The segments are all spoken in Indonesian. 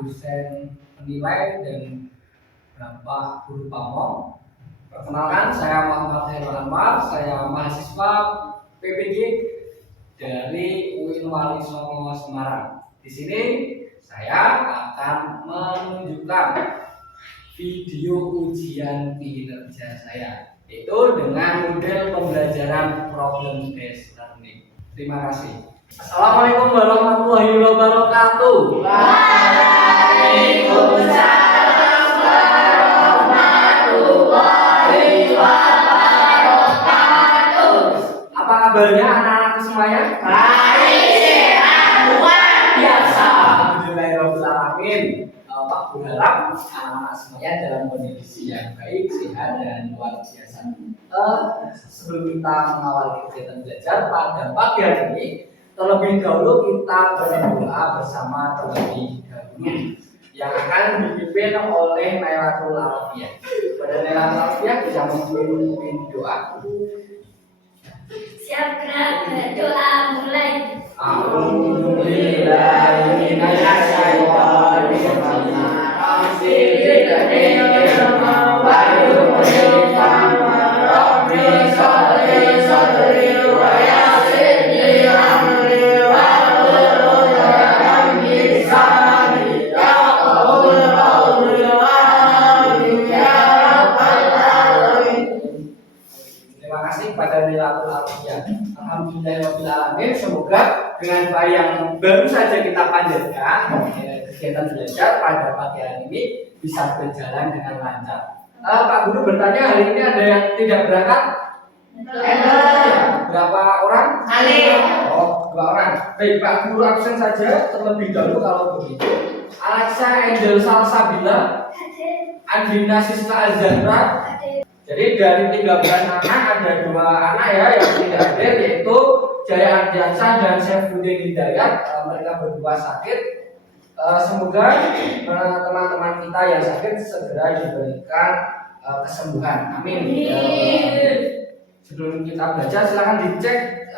dosen penilai dan Bapak Guru Pamong. Perkenalkan, saya Muhammad Hairul Anwar, saya mahasiswa PPG dari UIN Wali Songo Semarang. Di sini saya akan menunjukkan video ujian kinerja saya, yaitu dengan model pembelajaran problem based learning. Terima kasih. Assalamualaikum warahmatullahi wabarakatuh. Waalaikumsalam warahmatullahi wabarakatuh. Apa kabarnya anak-anakku semuanya? Baik, sehat, luar biasa. Alhamdulillahirobbilalamin. Pak Guru harap anak-anak semuanya dalam kondisi yang baik, sehat dan luar biasa. Sebelum kita mengawali kegiatan belajar pada pagi hari ini, terlebih dahulu kita berdoa bersama terlebih dahulu yang akan dipimpin oleh Nailatul Alfiyah. Pada Nailatul Alfiyah bisa memimpin doa. Siap, gerak, berdoa mulai. Terima kasih kepada Nailatul Alfiyah. Alhamdulillahirobbilalamin. Semoga dengan doa yang baru saja kita panjatkan, kegiatan belajar pada pagi hari ini bisa berjalan dengan lancar. Pak Guru bertanya, hari ini ada yang tidak berangkat? Berapa orang? Oh, 2 orang. Baik, Pak Guru absen saja terlebih dahulu kalau begitu. Alexa Angel Salsabila, Andina Siska Azandra. Jadi dari 13 anak ada 2 anak ya yang tidak hadir, yaitu Jaya Ardiansyah dan Saifuddin Hidayat. Mereka berdua sakit. Semoga teman-teman kita yang sakit segera diberikan kesembuhan. Amin. Sebelum kita belajar, silakan dicek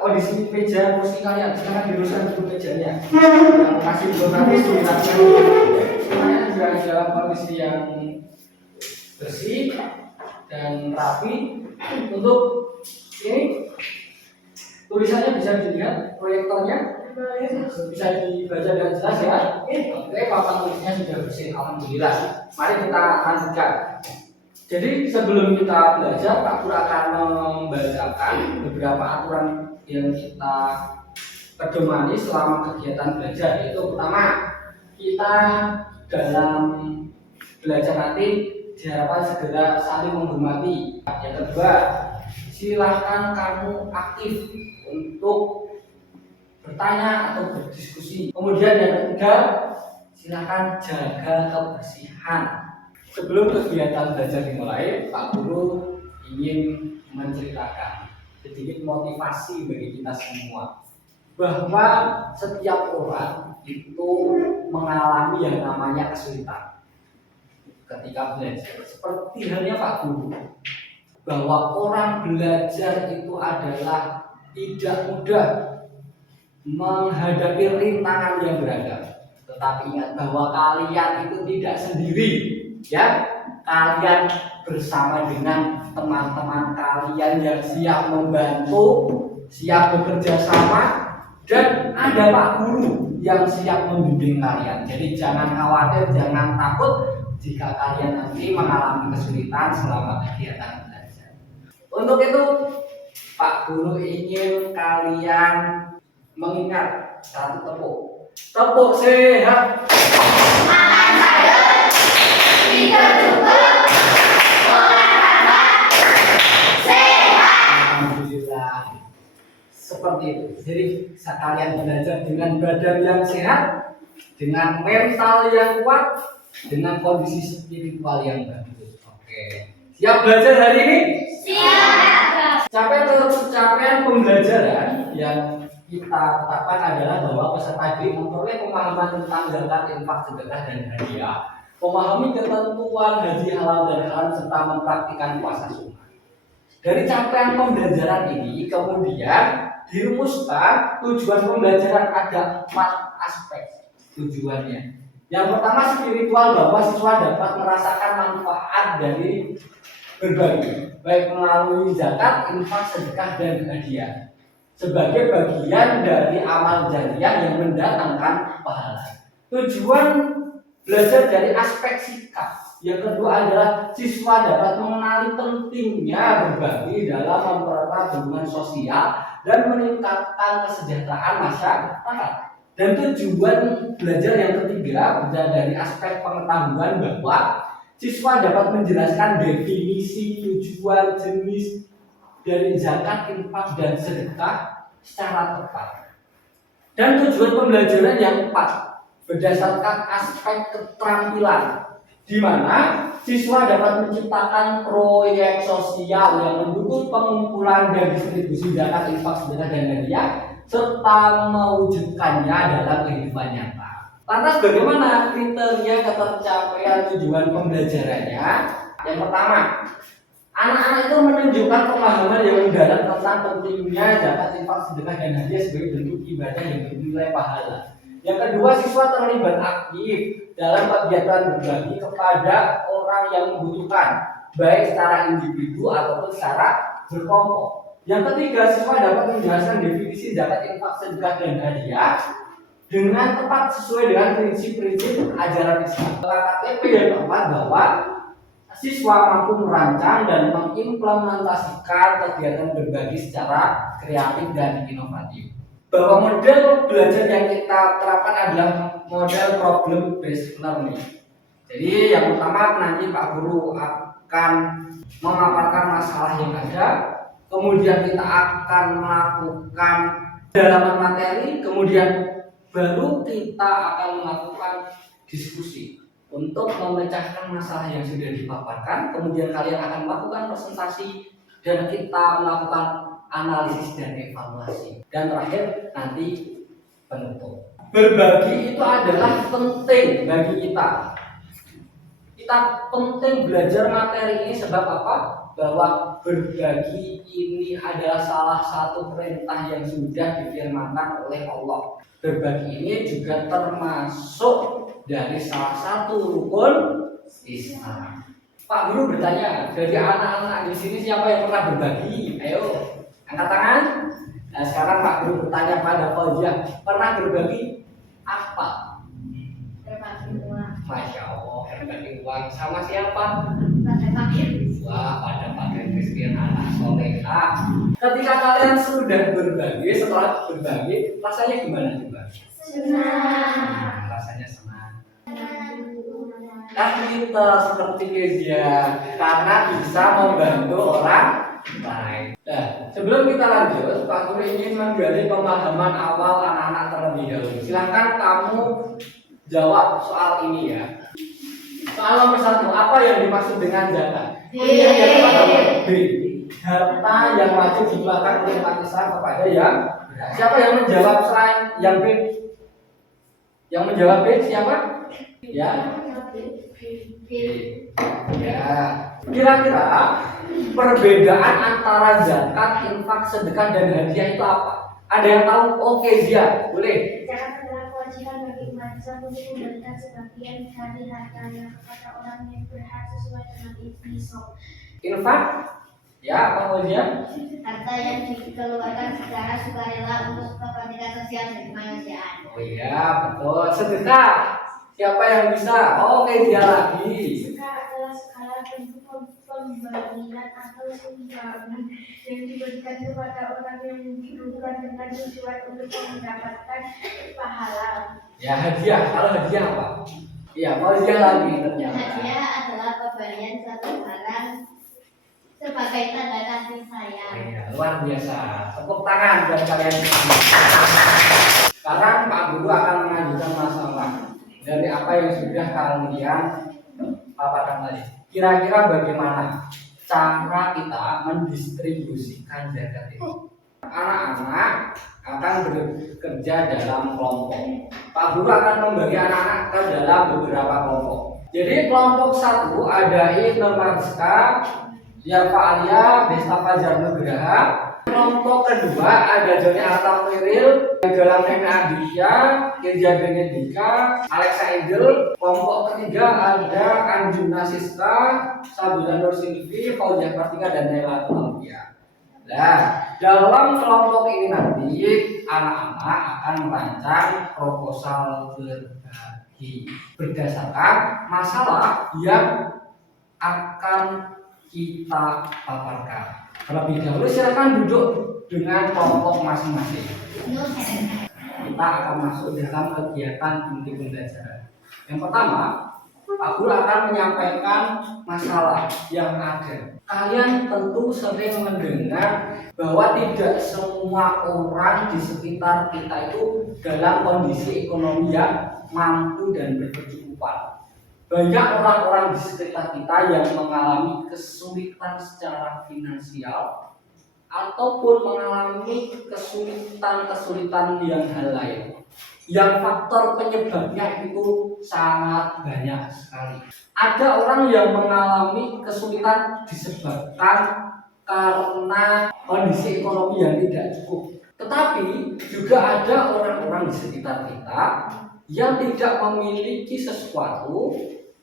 kondisi meja kursi kalian. Silakan diuruskan dulu mejanya. Yang masih belum habis dirapikan. Semuanya juga dalam kondisi yang bersih dan rapi. Untuk ini tulisannya bisa dilihat, proyektornya bisa dibaca dengan jelas ya. Oke, papan tulisnya sudah bersih, alhamdulillah. Mari kita lanjutkan. Jadi sebelum kita belajar, Pak Guru akan membacakan beberapa aturan yang kita pedomani selama kegiatan belajar. Yaitu pertama, kita dalam belajar nanti diharapkan segera saling menghormati. Yang kedua, silahkan kamu aktif untuk bertanya atau berdiskusi. Kemudian yang ketiga, silahkan jaga kebersihan. Sebelum kegiatan belajar dimulai, Pak Guru ingin menceritakan sedikit motivasi bagi kita semua bahwa setiap orang itu mengalami yang namanya kesulitan ketika belajar. Seperti halnya Pak Guru, bahwa orang belajar itu adalah tidak mudah menghadapi rintangan yang beragam. Tetapi ingat bahwa kalian itu tidak sendiri, ya. Kalian bersama dengan teman-teman kalian yang siap membantu, siap bekerja sama, dan ada Pak Guru yang siap membimbing kalian. Jadi jangan khawatir, jangan takut jika kalian nanti mengalami kesulitan selama kegiatan belajar. Untuk itu, Pak Guru ingin kalian mengingat satu tepuk sehat. Makan sayur, tidur cukup, olahraga, sehat. Alhamdulillah. Seperti itu. Jadi sekalian belajar dengan badan yang sehat, dengan mental yang kuat, dengan kondisi spiritual yang bagus. Oke. Siap belajar hari ini? Siap. Capaian pembelajaran yang kita tetapkan adalah bahwa peserta didik memperoleh pemahaman tentang zakat, infak, sedekah, dan hadiah, memahami ketentuan haji halal dan haram, serta mempraktikkan puasa sunnah. Dari capaian pembelajaran ini kemudian dirumuskan tujuan pembelajaran, ada 4 aspek tujuannya. Yang pertama spiritual, bahwa siswa dapat merasakan manfaat dari berbagi, baik melalui zakat, infak, sedekah, dan hadiah sebagai bagian dari amal jariah yang mendatangkan pahala. Tujuan belajar dari aspek sikap. Yang kedua adalah siswa dapat mengenali pentingnya berbagi dalam mempererat hubungan sosial dan meningkatkan kesejahteraan masyarakat. Dan tujuan belajar yang ketiga dari aspek pengetahuan, bahwa siswa dapat menjelaskan definisi, tujuan, jenis dari zakat, infak, dan sedekah secara tepat. Dan tujuan pembelajaran yang keempat berdasarkan aspek keterampilan, di mana siswa dapat menciptakan proyek sosial yang mendukung pengumpulan dan distribusi zakat, infak, sedekah, dan hadiah serta mewujudkannya dalam kehidupan nyata. Lantas bagaimana kriteria ketercapaian tujuan pembelajarannya? Yang pertama, anak-anak itu menunjukkan pemahaman yang mendalam tentang pentingnya zakat, infak, sedekah, dan hadiah sebagai bentuk ibadah yang bernilai pahala. Yang kedua, siswa terlibat aktif dalam kegiatan berbagi kepada orang yang membutuhkan, baik secara individu ataupun secara berkelompok. Yang ketiga, siswa dapat menjelaskan definisi zakat, infak, sedekah, dan hadiah dengan tepat sesuai dengan prinsip-prinsip ajaran Islam. KTP yang keempat, bahwa siswa mampu merancang dan mengimplementasikan kegiatan berbagi secara kreatif dan inovatif. Bahwa model belajar yang kita terapkan adalah model problem based learning. Jadi yang pertama, nanti Pak Guru akan memaparkan masalah yang ada, kemudian kita akan melakukan pendalaman materi, kemudian baru kita akan melakukan diskusi untuk memecahkan masalah yang sudah dipaparkan. Kemudian kalian akan melakukan presentasi dan kita melakukan analisis dan evaluasi. Dan terakhir nanti penutup. Berbagi itu adalah penting bagi kita. Kita penting belajar materi ini sebab apa? Bahwa berbagi ini adalah salah satu perintah yang sudah difirmankan oleh Allah. Berbagi ini juga termasuk dari salah satu rukun Islam. Pak Guru bertanya, dari anak-anak di sini siapa yang pernah berbagi? Ayo, angkat tangan. Nah, sekarang Pak Guru bertanya pada Fauziah, pernah berbagi apa? Berbagi uang. Masya Allah, berbagi uang sama siapa? Pada fakir. Wah, pada Pak Christian, anak soleha. Ketika kalian sudah berbagi, setelah berbagi, rasanya gimana coba? Senang. Rasanya senang. Nah, kita seperti Kezia, karena bisa membantu orang lain. Nah, sebelum kita lanjut, Pak Guru ingin menggali pemahaman awal anak-anak terlebih dahulu. Silahkan kamu jawab soal ini ya. Soal nomor 1, apa yang dimaksud dengan zakat? B. Harta yang wajib dikeluarkan oleh umat Islam kepada yang berhak. Siapa yang menjawab selain yang B? Yang menjawab B siapa? Ya. Ya. Kira-kira perbedaan antara zakat, infak, sedekah, dan hadiah itu apa? Ada yang tahu? Oke, Zia, boleh. Zakat adalah kewajiban bagi umat Islam untuk memberikan sebagian dari hartanya kepada orang yang berhak sesuai dengan nisab. Infak? Ya, apa Zia? Harta yang dikeluarkan secara sukarela untuk kepentingan sosial dan kemanusiaan. Oh iya, betul. Sedekah? Siapa yang bisa? Oke, Zia lagi. Sedekah adalah segala bentuk pembagian atau sumbangan yang diberikan kepada orang yang membutuhkan dengan tujuan untuk mendapatkan pahala. Ya, hadiah. Kalau hadiah apa? Iya, Zia lagi ternyata. Hadiah adalah pemberian suatu barang sebagai tanda kasih sayang. Iya, luar biasa. Tepuk tangan buat kalian. Sekarang Pak Guru akan mengajukan masalah dari apa yang sudah kalian paparkan tadi. Kira-kira bagaimana cara kita mendistribusikan zakat ini? Anak-anak akan bekerja dalam kelompok. Pak Guru akan membagi anak-anak ke dalam beberapa kelompok. Jadi kelompok 1 ada Ibnu Marska, Yarfa Alia, Desta Fajar Nugraha, Kelompok kedua ada Joni Arta Priril, Galang Neme Aditya, Irja Benedika, Alexa Angel. Kelompok ketiga ada Anjuna Siska, Sabila Nur Silvi, Fauziah Kartika, dan Naila Claudia. Nah, dalam kelompok ini nanti anak-anak akan merancang proposal berbagi berdasarkan masalah yang akan kita paparkan. Terlebih dahulu silakan duduk dengan kelompok masing-masing. Kita akan masuk dalam kegiatan inti pembelajaran. Yang pertama, Pak Guru akan menyampaikan masalah yang ada. Kalian tentu sering mendengar bahwa tidak semua orang di sekitar kita itu dalam kondisi ekonomi yang mampu dan berkecukupan. Banyak orang-orang di sekitar kita yang mengalami kesulitan secara finansial ataupun mengalami kesulitan yang hal lain. Yang faktor penyebabnya itu sangat banyak sekali. Ada orang yang mengalami kesulitan disebabkan karena kondisi ekonomi yang tidak cukup. Tetapi juga ada orang-orang di sekitar kita yang tidak memiliki sesuatu,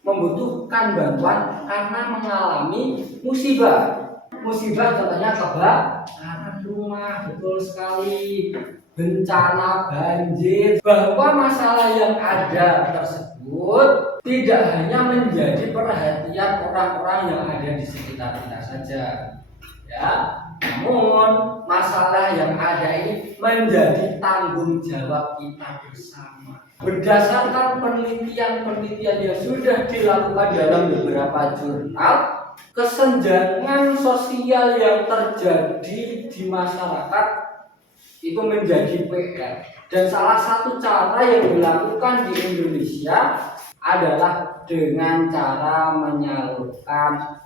membutuhkan bantuan karena mengalami musibah. Musibah contohnya kebakaran rumah, betul sekali, bencana banjir. Bahwa masalah yang ada tersebut tidak hanya menjadi perhatian orang-orang yang ada di sekitar kita saja, ya. Namun masalah yang ada ini menjadi tanggung jawab kita bersama. Berdasarkan penelitian-penelitian yang sudah dilakukan dalam beberapa jurnal, kesenjangan sosial yang terjadi di masyarakat itu menjadi PR. Dan salah satu cara yang dilakukan di Indonesia adalah dengan cara menyalurkan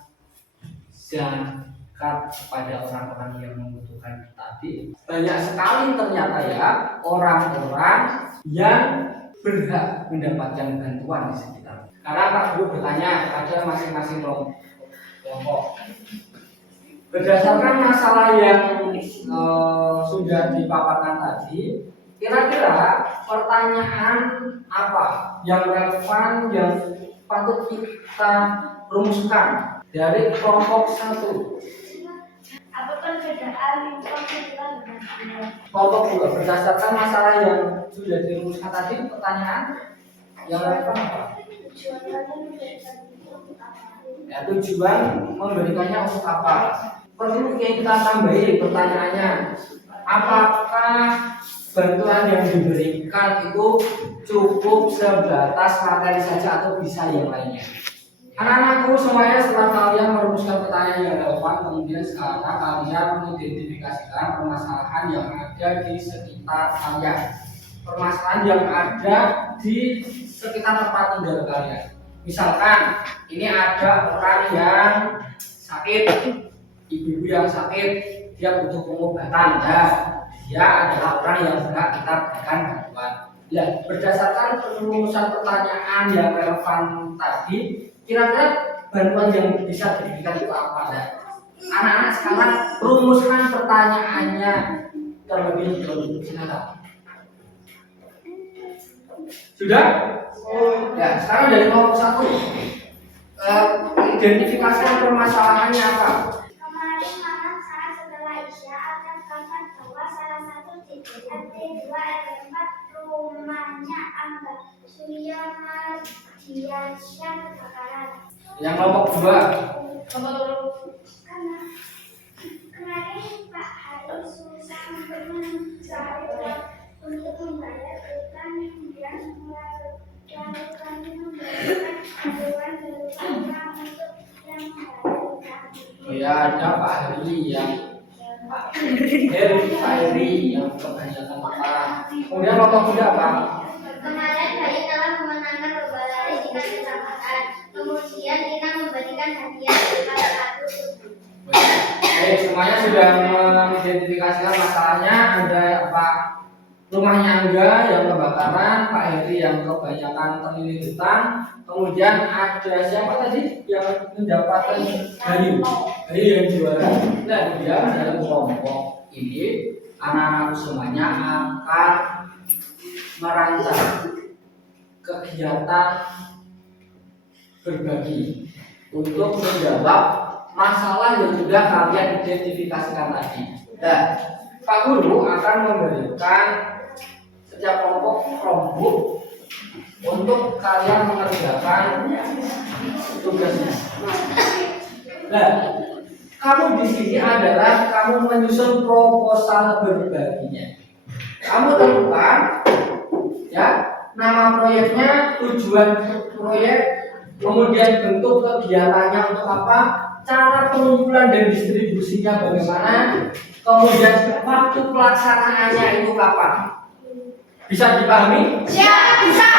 zakat kepada orang-orang yang membutuhkan tadi. Banyak sekali ternyata ya orang-orang yang berhak mendapatkan bantuan di sekitar. Karena Pak Guru bertanya pada masing-masing kelompok. Berdasarkan masalah yang sudah dipaparkan tadi, kira-kira pertanyaan apa yang relevan yang patut kita rumuskan dari kelompok 1? Apa perbedaan lingkungan dengan Kelompok 2, berdasarkan masalah yang sudah dirumuskan tadi, pertanyaan yang relevan apa? Ya, tujuan memberikannya untuk apa? Perlu kita tambahin pertanyaannya, apakah bantuan yang diberikan itu cukup sebatas materi saja atau bisa yang lainnya? Anak-anakku semuanya, setelah kalian merumuskan pertanyaan yang relevan, kemudian sekarang kalian mengidentifikasikan permasalahan yang ada di sekitar kalian, permasalahan yang ada di sekitar tempat tinggal kalian. Misalkan ini ada orang yang sakit, ibu-ibu yang sakit, dia butuh pengobatan, ya, dia adalah orang yang berhak kita berikan bantuan. Ya, berdasarkan perumusan pertanyaan yang relevan tadi, kira-kira bantuan yang bisa diberikan itu apa? Ya? Anak-anak sekarang rumuskan pertanyaannya terlebih dahulu. Silakan. Sudah? Ya, sekarang dari kelompok 1, identifikasi permasalahannya apa? Kemarin malam saat setelah Isya akan kabar bahwa salah satu titik RT 2 RW 4 rumahnya Angga Surya Mardiansyah kebakaran. Yang kelompok 2. Karena kemarin Pak Hari susah mencari uang untuk membayar utang yang lalu kami memberikan aduan berupa uang untuk yang membayar utang. Ya, ada Pak Heri yang yang kebanyakan kepala. Kemudian kelompok 3 apa? Kemarin Bayu telah memenangkan lomba lari di kecamatan. Kemudian kita memberikan hadiah kepada satu ibu. Baik, semuanya sudah mengidentifikasikan masalahnya. Ada apa rumahnya Angga yang kebakaran, Pak Heri yang kebanyakan terlilit hutang, kemudian ada siapa tadi yang mendapatkan Bayu yang juara. Nah, kemudian dalam kelompok ini anak-anak semuanya akan merancang kegiatan berbagi untuk menjawab masalah yang sudah kalian identifikasikan tadi. Nah, Pak Guru akan memberikan setiap kelompok untuk kalian mengerjakan tugasnya. Nah, kamu di sini adalah kamu menyusun proposal berbaginya. Kamu tentukan ya nama proyeknya, tujuan proyek, kemudian bentuk kegiatannya untuk apa, cara pengumpulan dan distribusinya bagaimana, kemudian waktu pelaksanaannya itu kapan. Bisa dipahami? Ya, bisa.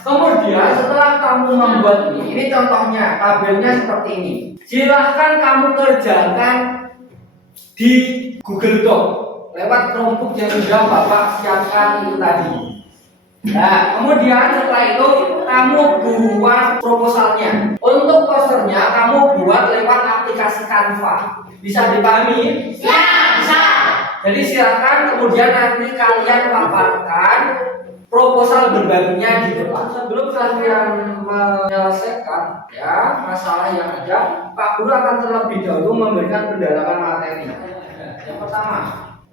Kemudian setelah kamu membuat ini contohnya, tabelnya seperti ini. Silahkan kamu kerjakan di Google Doc lewat Chromebook yang sudah Bapak siapkan itu tadi. Nah, kemudian setelah itu kamu buat proposalnya. Untuk posternya kamu buat lewat aplikasi Canva. Bisa dipahami? Ya, bisa. Jadi silakan kemudian nanti kalian paparkan proposal berbaginya di depan. Sebelum kalian menyelesaikan ya masalah yang ada, Pak Guru akan terlebih dahulu memberikan pendalaman materi. Yang pertama,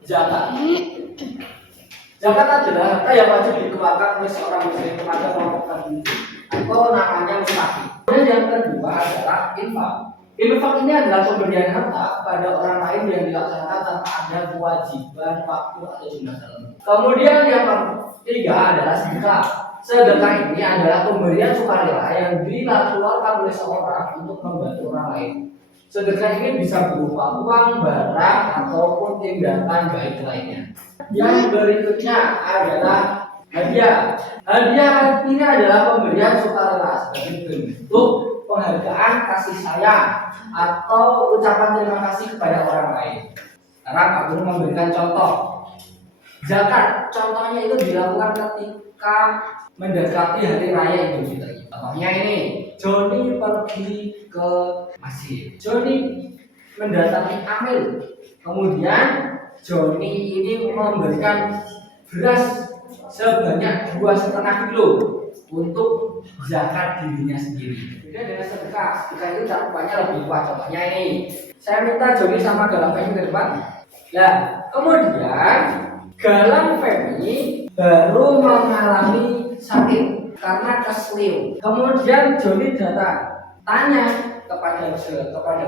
zakat. Zakat adalah harta yang wajib dikeluarkan oleh seorang muslim kepada kelompok tertentu atau namanya mustahik. Dan yang kedua adalah infak. Infak ini adalah pemberian harta kepada orang lain yang dilaksanakan tanpa ada kewajiban waktu atau jumlah tertentu. Kemudian yang ketiga adalah sedekah. Sedekah ini adalah pemberian sukarela yang dilakukan oleh seorang untuk membantu orang lain. Sedekah ini bisa berupa uang, barang, ataupun tindakan baik lainnya. Yang berikutnya adalah hadiah. Hadiah ini adalah pemberian sukarela sebagai bentuk penghargaan, kasih sayang, atau ucapan terima kasih kepada orang lain. Sekarang Pak Guru memberikan contoh. Zakat, contohnya itu dilakukan ketika mendekati hari raya Idul Fitri. Contohnya ini, Joni pergi ke masjid. Joni mendatangi Amil. Kemudian Joni ini memberikan beras sebanyak 2,5 kilo untuk zakat dirinya sendiri. Beda dengan sedekah. Sedekah itu cakupannya lebih luas. Contohnya ini, saya minta Joni sama Galang Femi ke depan. Nah, kemudian Galang Femi baru mengalami sakit karena keseliu. Kemudian Joni datang tanya kepada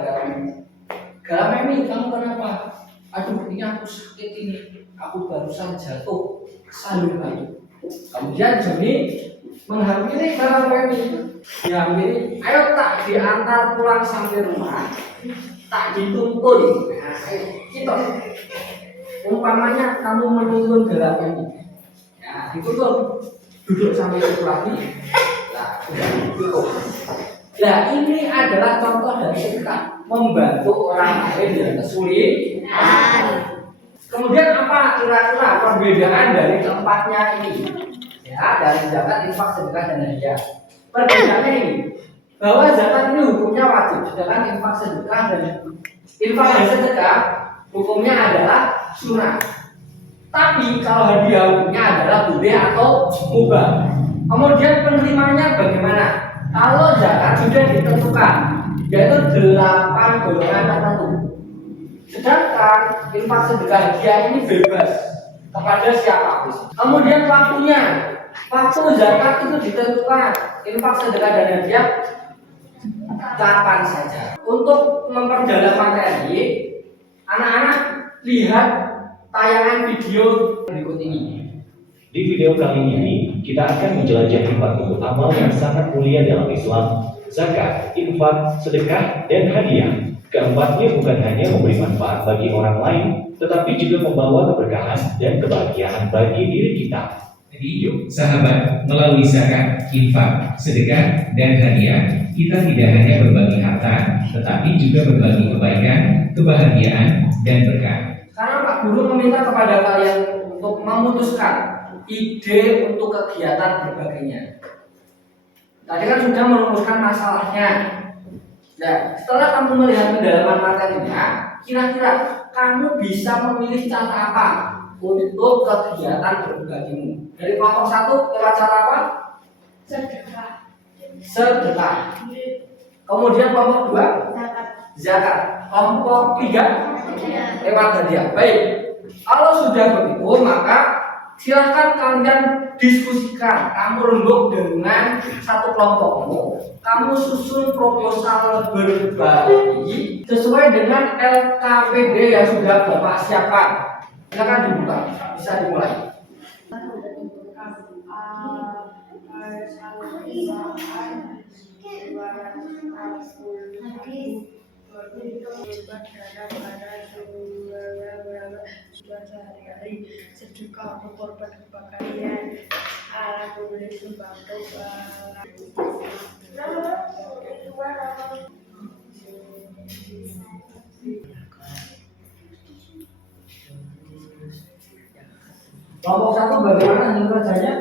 Galang Femi. Galang Femi, kamu kenapa? Aduh, ini aku sakit ini. Aku barusan jatuh kesalur bayi. Kemudian Joni menghampiri Galang Femi. Dihampiri, ayo tak diantar pulang sampai rumah, tak dituntun. Nah, ayo, gitu. Umpamanya kamu menuntun Galang Femi, ya dituntun, duduk sampai itu lagi. Nah, udah ditutup. Nah, ini adalah contoh dari sedekah, membantu orang lain yang kesulitan. Kemudian apa kira-kira perbedaan dari keempatnya ini? Ya, dari zakat, infak, sedekah, dan hadiah. Perbedaannya ini, bahwa zakat ini hukumnya wajib, sedangkan infak, sedekah, dan sedekah hukumnya adalah sunnah. Tapi kalau hadiah hukumnya adalah boleh atau mubah. Kemudian penerimanya bagaimana? Kalau zakat sudah ditentukan, yaitu 8 golongan tertentu. Sedangkan infak, sedekah, hadiah ini bebas kepada siapapun. Kemudian waktunya, waktu zakat itu ditentukan, infak, sedekah, dan hadiah kapan saja. Untuk memperdalam materi, anak-anak lihat tayangan video berikut ini. Di video kali ini, kita akan menjelajahi 40 amal yang sangat mulia dalam Islam: zakat, infak, sedekah, dan hadiah. Keempatnya bukan hanya memberi manfaat bagi orang lain, tetapi juga membawa keberkahan dan kebahagiaan bagi diri kita. Jadi yuk sahabat, melalui zakat, infak, sedekah, dan hadiah, kita tidak hanya berbagi harta, tetapi juga berbagi kebaikan, kebahagiaan, dan berkah. Sekarang Pak Guru meminta kepada kalian untuk memutuskan ide untuk kegiatan berbagainya. Tadi kan sudah merumuskan masalahnya. Nah, setelah kamu melihat pendalaman materinya, kira-kira kamu bisa memilih cara apa untuk kegiatan berbagimu? Dari kelompok 1 lewat cara apa? Sedekah. Kemudian kelompok 2 zakat. Kelompok 3 lewat hadiah. Baik. Kalau sudah begitu, maka silakan kalian diskusikan. Kamu rembuk dengan satu kelompokmu. Kamu susun proposal berbagi sesuai dengan LKPD yang sudah Bapak siapkan. Silakan dibuka. Bisa dimulai. Sehari-hari sedekah untuk korban kebakaran, alat beli sembako, Kelompok 1 bagaimana hasil kerjanya?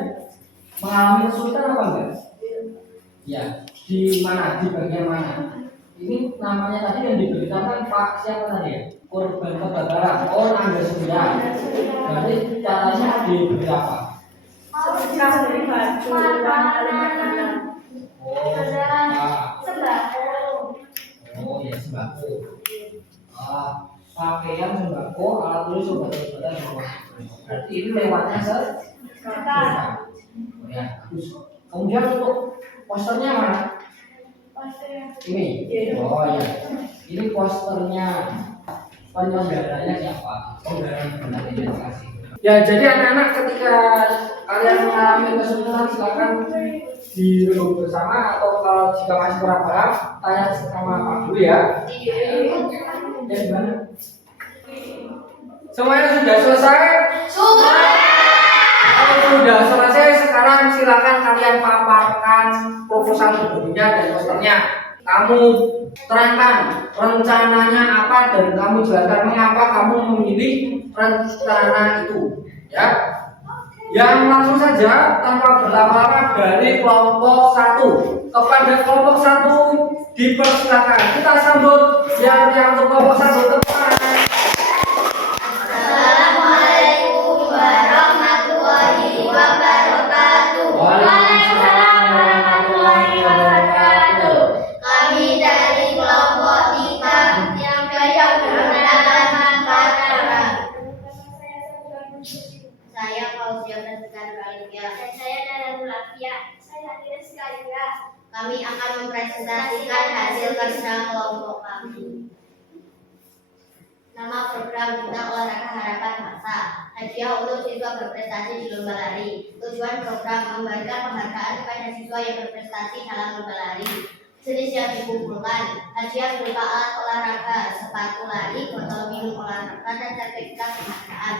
Mengalami kesulitan apa enggak? Ya, di mana? Di bagian mana? Ini namanya tadi yang diberitakan Pak siapa tadi ya? Korban kebakaran. Oh, Anda sudah. Berarti caranya diberi apa? sedekah dari baju, Oh, ah. Sembako. Oh ya sembako. Pakaian sembako, alat tulis obat-obatan semua. Berarti ini lewatnya sedekah. Oh ya, bagus. Kemudian untuk posternya mana? Ini. Oh ya. Ini posternya. Penyelenggaranya siapa? Saudara benar ini kasih. Ya, jadi anak-anak ketika kalian mengalami kesulitan silakan dirembuk bersama atau kalau jika masih kurang paham tanya sama Pak Guru ya. Ya gimana? Semuanya sudah selesai? Sudah. Kalau sudah selesai sekarang silakan kalian paparkan proposal berikutnya dan posternya. Kamu terangkan rencananya apa dan kamu jelaskan mengapa kamu memilih rencana itu. Ya. Yang langsung saja tanpa berlama-lama dari kelompok 1 kepada kelompok 1 dipersilakan. Kita sambut yang untuk kelompok 1 tepat. Assalamualaikum warahmatullahi wabarakatuh. Waalaikumsalam warahmatullahi wabarakatuh. Kami dari kelompok 3 yang kaya berkenalan manfaat. Saya Fauzia Presiden Kalilia. Dan saya Darul Afia. Saya Adira Sekalia. Kami akan mempresentasikan hasil kerja kelompok kami. Nama program Bintang Olahraga Harapan Masa. Hadiah untuk siswa berprestasi di lomba lari. Tujuan program memberikan penghargaan kepada siswa yang berprestasi dalam lomba lari. Jenis yang dikumpulkan, hadiah berupa alat olahraga, sepatu lari, botol minum olahraga, dan sertifikat penghargaan.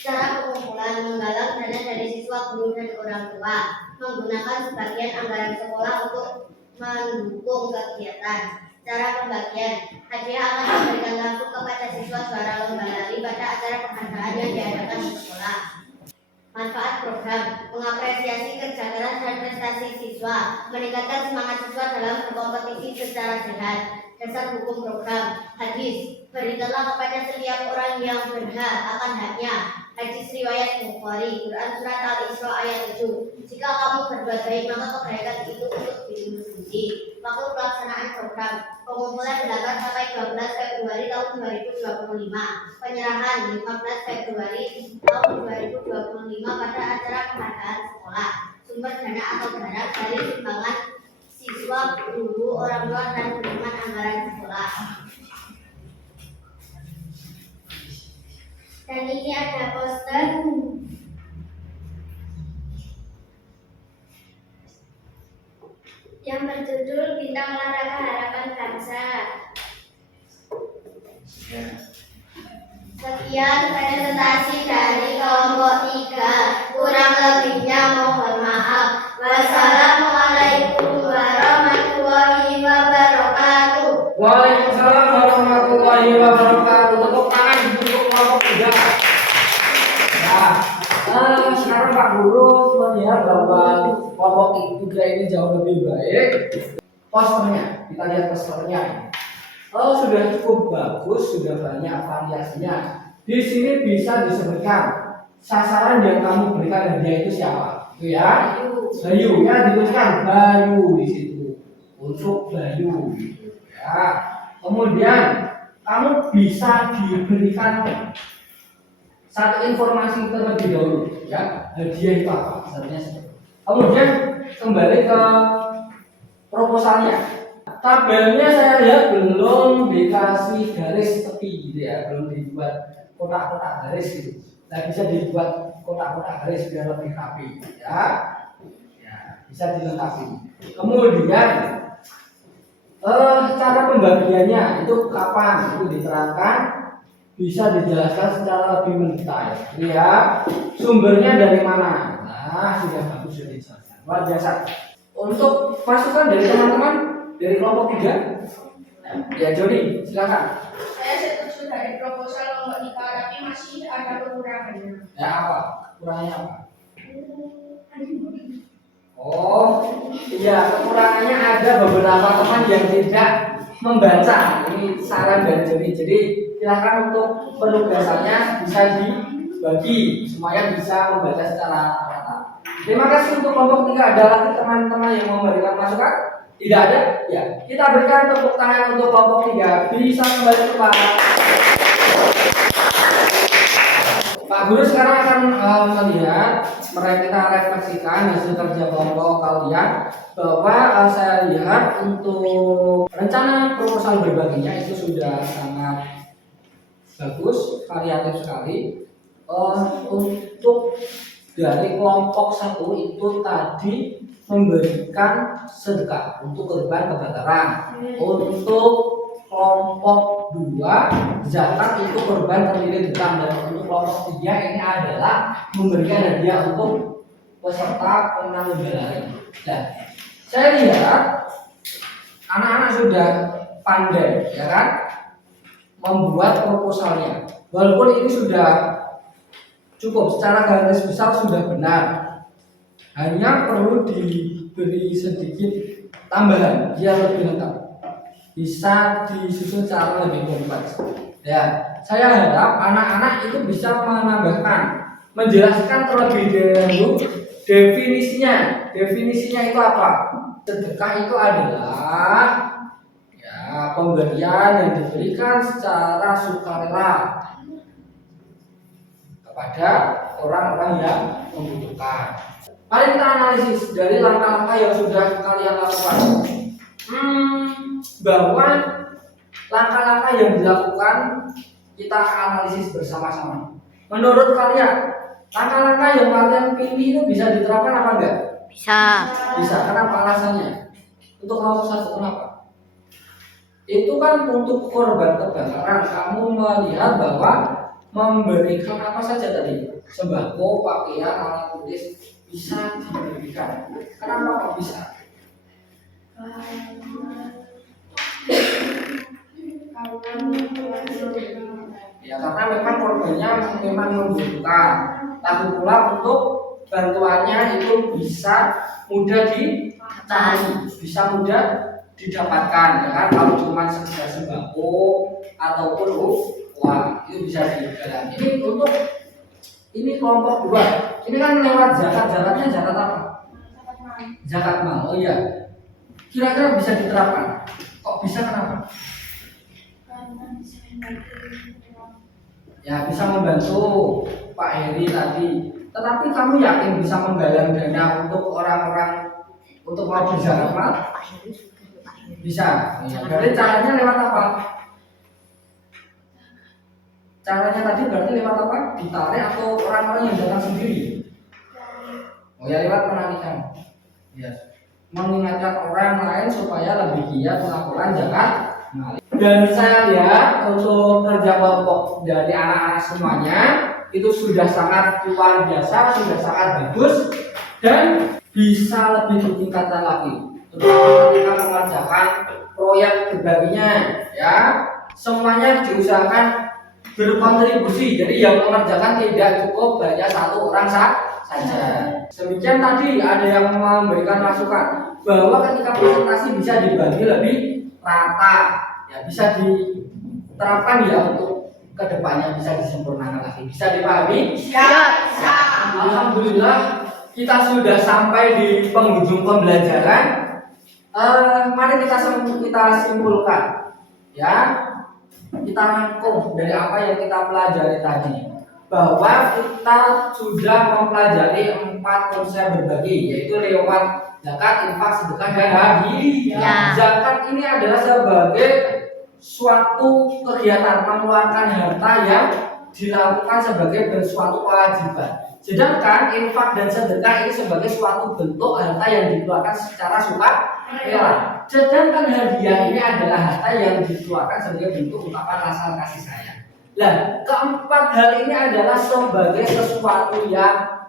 Cara pengumpulan menggalang dana dari siswa, guru, dan orang tua, menggunakan sebagian anggaran sekolah untuk mendukung kegiatan. Cara pembagian, hadiah akan diberikan langsung kepada siswa juara lomba lari pada acara penghargaan yang diadakan di sekolah. Manfaat program, mengapresiasi kerja keras dan prestasi siswa, meningkatkan semangat siswa dalam berkompetisi secara sehat. Dasar hukum program, hadis, beritalah kepada setiap orang yang berhak akan haknya. Hadis riwayat Bukhari, Quran surat Al-Isra ayat 7. Jika kamu berbuat baik, maka kebaikan itu untuk dirimu sendiri. Waktu pelaksanaan program, pengumpulan 8 sampai 12 Februari tahun 2025. Penyerahan 15 Februari tahun 2025 pada acara penghargaan sekolah. Sumber dana atau barang dari sumbangan siswa, guru, orang tua, dan penerimaan anggaran sekolah. Dan ini ada poster yang berjudul Bintang Olahraga Harapan Bangsa. Sekian presentasi dari kelompok 3. Kurang lebihnya mohon maaf. Wassalamualaikum warahmatullahi wabarakatuh. Waalaikumsalam warahmatullahi wabarakatuh. Tepuk tangan untuk kelompok 3. Ya. Guru melihat bahwa kelompok 3 ini jauh lebih baik. Posternya, kita lihat posternya. Oh, sudah cukup bagus, sudah banyak variasinya. Di sini bisa disebutkan sasaran yang kamu berikan hadiah itu siapa? Itu ya, Bayu. Ya, dituliskan Bayu di situ. Untuk Bayu. Ya. Kemudian kamu bisa diberikan satu informasi terlebih dahulu, ya, hadiah itu apa? Kemudian kembali ke proposalnya. Tabelnya saya lihat belum dikasih garis tepi gitu ya, belum dibuat kotak-kotak garis gitu. Nah, bisa dibuat kotak-kotak garis biar lebih rapi, ya. Ya, bisa dilengkapi. Kemudian cara pembagiannya itu kapan itu diterangkan, bisa dijelaskan secara lebih mendetail. Ya, sumbernya dari mana? Nah, sudah bagus, sudah dijelaskan. Luar biasa. Untuk masukan dari teman-teman dari kelompok 3, ya Joni, silakan. Saya setuju dari proposal kelompok 3, tapi masih ada kekurangannya. Ya, apa? Kurangnya apa? Oh, iya, kekurangannya ada beberapa teman yang tidak membaca. Ini saran dari Joni. Jadi silakan untuk penugasannya bisa dibagi supaya bisa membaca secara rata. Terima kasih untuk kelompok 3. Ada lagi teman-teman yang memberikan masukan? Tidak ada? Ya, kita berikan tepuk tangan untuk kelompok 3. Bisa kembali ke Pak Guru sekarang akan melihat, kita refleksikan hasil kerja kelompok kalian bahwa saya lihat untuk rencana proposal berbaginya itu sudah sangat bagus, variatif sekali. Untuk dari kelompok 1 itu tadi memberikan sedekah untuk korban kebakaran. Untuk kelompok 2 zakat itu korban terlilit hutang, dan untuk kelompok 3 ini adalah memberikan hadiah untuk peserta pemenang lomba lari. Dan saya lihat anak-anak sudah pandai, ya kan, membuat proposalnya. Walaupun ini sudah cukup secara garis besar sudah benar, hanya perlu diberi sedikit tambahan biar lebih lengkap, bisa disusun secara lebih kompleks. Ya, saya harap anak-anak itu bisa menambahkan, menjelaskan terlebih dahulu definisinya. Definisinya itu apa? Sedekah itu adalah ya pemberian yang diberikan secara sukarela kepada orang-orang yang membutuhkan. Mari kita analisis dari langkah-langkah yang sudah kalian lakukan. Bahwa langkah-langkah yang dilakukan kita analisis bersama-sama. Menurut kalian, langkah-langkah yang kalian pilih itu bisa diterapkan apa enggak? Bisa. Bisa. Kenapa alasannya? Untuk kelompok 1 kenapa? Itu kan untuk korban kebakaran. Kamu melihat bahwa memberikan apa saja tadi, sembako, pakaian, alat tulis bisa diberikan. Kenapa kok bisa? Ya karena memang korbannya memang membutuhkan. Lagi pula untuk bantuannya itu bisa mudah dicari, bisa mudah didapatkan, ya kan? Kalau cuma sekedar sembako ataupun uang itu bisa digalang. Ini untuk kelompok 2. Ini kan lewat zakat. Zakatnya zakat apa? Zakat mal. Oh iya. Kira-kira bisa diterapkan. Kok bisa, kenapa? Ya bisa membantu Pak Heri tadi. Tetapi kamu yakin bisa menggalang dana untuk orang-orang untuk mau zakat mal? Bisa. Ya, berarti caranya lewat apa? Caranya tadi berarti lewat apa? Ditarik atau orang-orang yang datang sendiri? Oh ya, lewat penarikan. Ya. Mengingatkan orang lain supaya lebih giat melakukan zakat. Dan saya lihat untuk kerja kelompok dari anak-anak semuanya itu sudah sangat luar biasa, sudah sangat bagus dan bisa lebih ditingkatkan lagi. Terutama ketika mengerjakan proyek berbaginya, ya semuanya diusahakan berkontribusi. Jadi yang mengerjakan tidak cukup hanya satu orang saja. Demikian tadi ada yang memberikan masukan bahwa ketika presentasi bisa dibagi lebih rata, ya bisa diterapkan ya untuk kedepannya bisa disempurnakan lagi. Bisa dipahami? Alhamdulillah kita sudah sampai di penghujung pembelajaran. Mari kita simpulkan, ya. Kita rangkum dari apa yang kita pelajari tadi, bahwa kita sudah mempelajari 4 konsep berbagi, yaitu lewat zakat, infak, sedekah, dan hadiah. Zakat ini adalah sebagai suatu kegiatan mengeluarkan harta yang dilakukan sebagai suatu kewajiban. Sedangkan infak dan sedekah ini sebagai suatu bentuk harta yang dikeluarkan secara sukarela. Sedangkan hadiah ini adalah harta yang dikeluarkan sebagai bentuk ungkapan rasa kasih sayang. Nah, keempat hal ini adalah sebagai sesuatu yang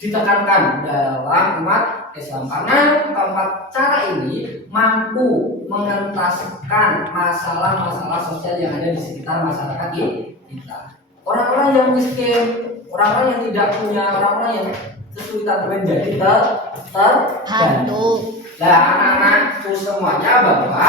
ditekankan dalam umat Islam, karena keempat cara ini mampu mengentaskan masalah-masalah sosial yang ada di sekitar masyarakat kita. Orang-orang yang miskin, orang-orang yang tidak punya, orang-orang yang kesulitan menjadi terbantu. Nah, anak-anakku semuanya, bahwa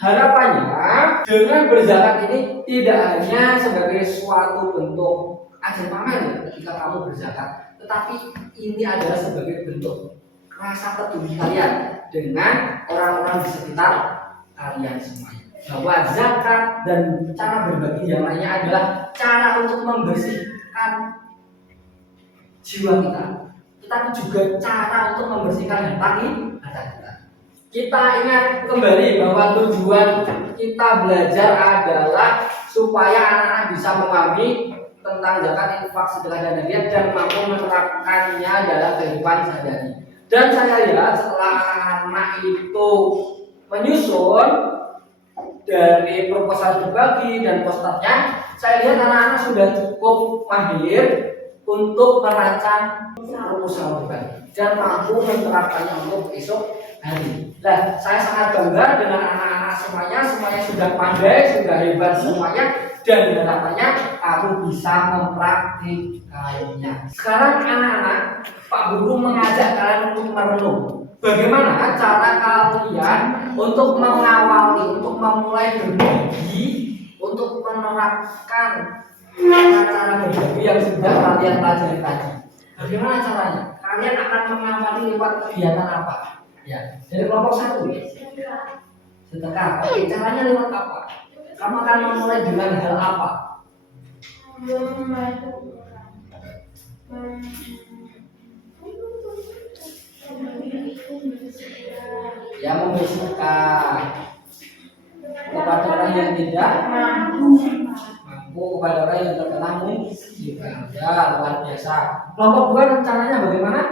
harapannya dengan berzakat ini tidak hanya sebagai suatu bentuk ajang pamer ketika kamu berzakat, tetapi ini adalah sebagai bentuk rasa peduli kalian dengan orang-orang di sekitar kalian semuanya. Bahwa zakat dan cara berbagi yang lainnya adalah cara untuk membersihkan jiwa kita, tetapi juga cara untuk membersihkan hati kita. Kita ingat kembali bahwa tujuan kita belajar adalah supaya anak-anak bisa memahami tentang zakat, infak, sedekah, dan hadiah dan mampu menerapkannya dalam kehidupan sehari-hari. Dan saya lihat setelah anak-anak itu menyusun dari proposal berbagi dan posternya, saya lihat anak-anak sudah cukup mahir untuk merancang proposal berbagi dan mampu menerapkannya untuk esok hari. Nah, saya sangat bangga dengan anak-anak semuanya sudah pandai, sudah hebat semuanya, dan harapannya kamu bisa mempraktikkannya. Sekarang anak-anak, Pak Guru mengajak kalian untuk merenung. Bagaimana cara kalian untuk mengawali, untuk memulai berbagi, untuk menerapkan cara berbagi yang sudah kalian pelajari tadi? Bagaimana caranya? Kalian akan mengawali lewat kegiatan apa? Ya, dari kelompok 1 ya. Sedekah. Oke, caranya lewat apa? Kamu akan memulai dengan hal apa? Ya, membersihkan kepada orang yang tidak mampu, kepada orang yang terkena musibah. Ya, luar biasa. Kelompok 2 rencananya bagaimana?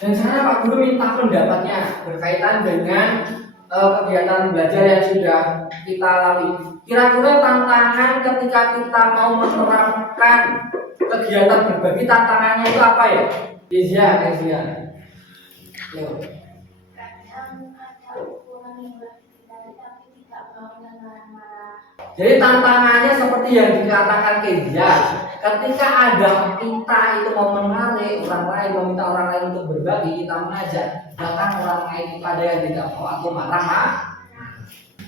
Dan saya Pak Guru minta pendapatnya berkaitan dengan kegiatan belajar yang sudah kita lalui. Kira-kira tantangan ketika kita mau menerapkan kegiatan berbagi, tantangannya itu apa ya? Kezia. Jadi tantangannya seperti yang dikatakan Kezia. Ketika ada kita itu mau menarik orang lain, meminta orang lain untuk berbagi, kita mengajak, bahkan orang lain pada yang tidak mau atau marah.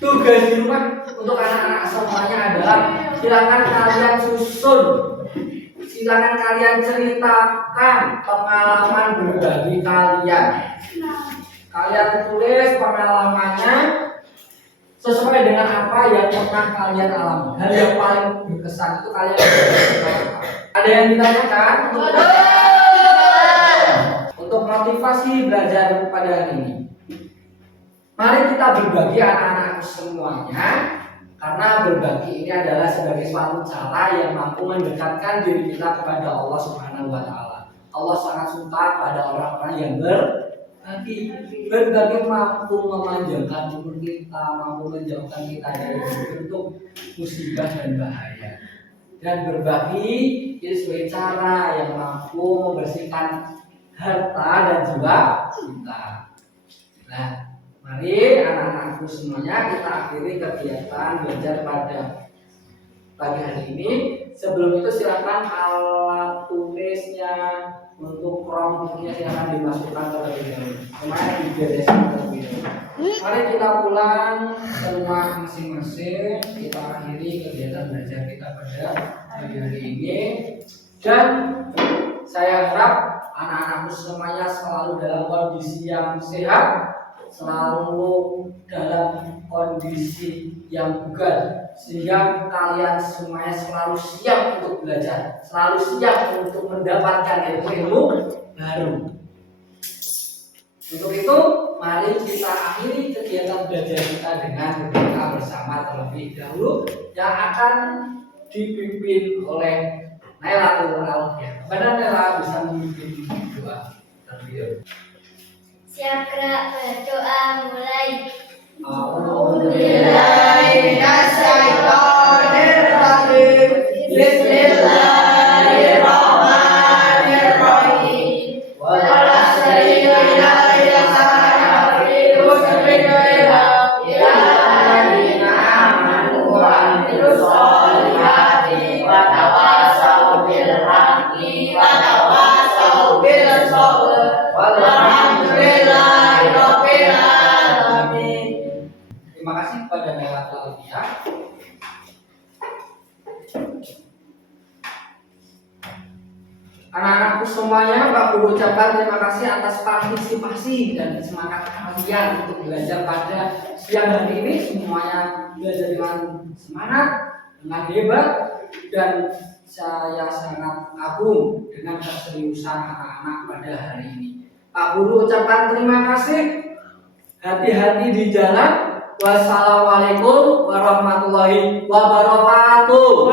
Tugas di rumah untuk anak-anak semuanya adalah silakan kalian susun, silakan kalian ceritakan pengalaman berbagi kalian. Kalian tulis pengalamannya sesuai dengan apa yang pernah kalian alami. Hal yang paling berkesan itu kalian ada yang ditanyakan untuk motivasi belajar pada hari ini. Mari kita berbagi anak-anak semuanya, karena berbagi ini adalah sebagai suatu cara yang mampu mendekatkan diri kita kepada Allah Subhanahu wa Ta'ala. Allah sangat suka pada orang-orang yang berbagi mampu memanjangkan umur kita, mampu menjauhkan kita dari bentuk musibah dan bahaya. Dan berbagi itu sebagai cara yang mampu membersihkan harta dan jiwa kita. Nah, mari anak-anakku semuanya kita akhiri kegiatan belajar pada pagi hari ini. Sebelum itu silakan alat tulisnya untuk promptnya silakan dimasukkan terlebih dahulu. Kemarin dibereskan terlebih dahulu. Mari kita pulang ke rumah masing-masing. Kita akhiri kegiatan belajar kita pada pagi hari ini. Dan saya harap anak-anakku semuanya selalu dalam kondisi yang sehat, selalu dalam kondisi yang bugar, sehingga kalian semuanya selalu siap untuk belajar, selalu siap untuk mendapatkan ilmu-ilmu baru. Untuk itu, mari kita akhiri kegiatan belajar kita dengan berdoa bersama terlebih dahulu yang akan dipimpin oleh Nailatul Aulia. Kepada Naila bisa memimpin doa terlebih dahulu. Siap gerak berdoa mulai. Terima kasih kepada Nailatul Aulia. Anak-anakku semuanya, Pak Guru ucapkan terima kasih atas partisipasi dan semangat kalian untuk belajar pada siang hari ini. Semuanya belajar dengan semangat, dengan hebat, dan saya sangat kagum dengan keseriusan anak-anak pada hari ini. Pak Guru ucapkan terima kasih. Hati-hati di jalan. Wassalamualaikum warahmatullahi wabarakatuh.